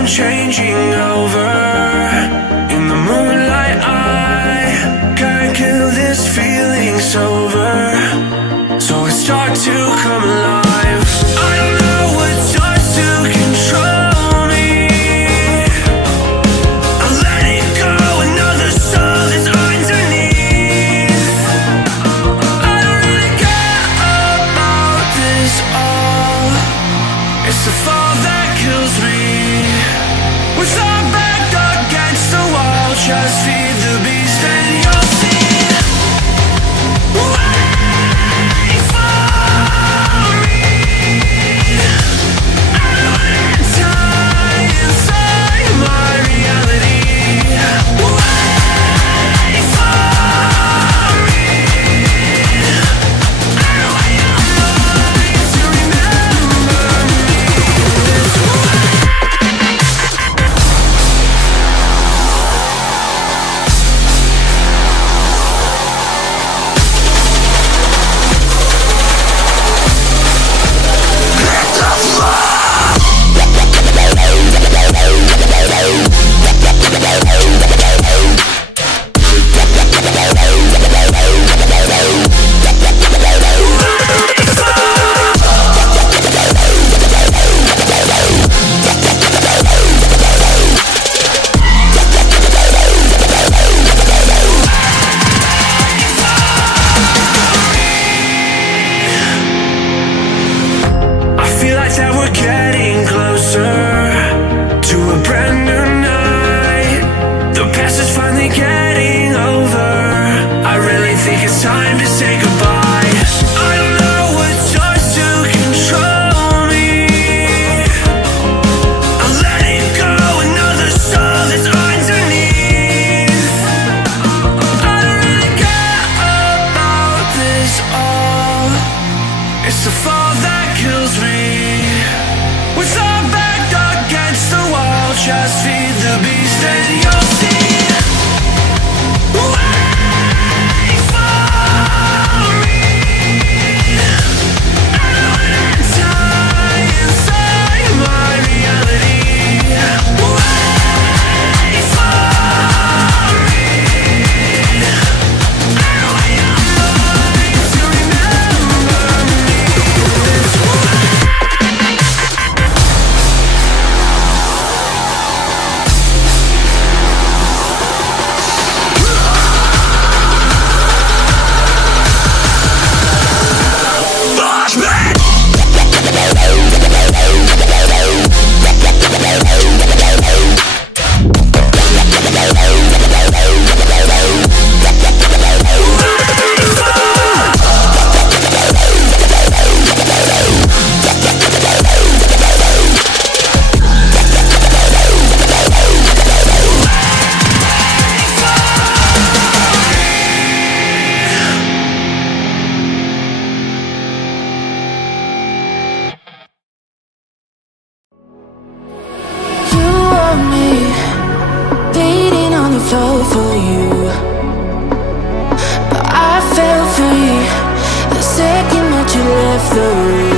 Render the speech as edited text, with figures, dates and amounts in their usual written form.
from changing over. In the moonlight I can't kill this feeling sober, so I start to come alive. I don't know what starts to control me. I let it go, another soul is underneath. I don't really care about this all. It's the fall that kills me. With our back against the wall, just feed the beast and you'll see. Wait for me. I don't wanna die inside my reality. Wait for me. I don't want your mind to remember me this way. That we're getting closer to a brand new night. The past is finally getting over. I really think it's time to say goodbye. I don't know what starts to control me. I let it go, another soul is underneath. I don't really care about this all. It's the fall that kills me. With our back against the wall, just feed the beast and you'll see. Wait for me. I don't wanna die inside my reality. Wait for me. I don't want your mind to remember me this way. For you, but I fell free the second that you left the room.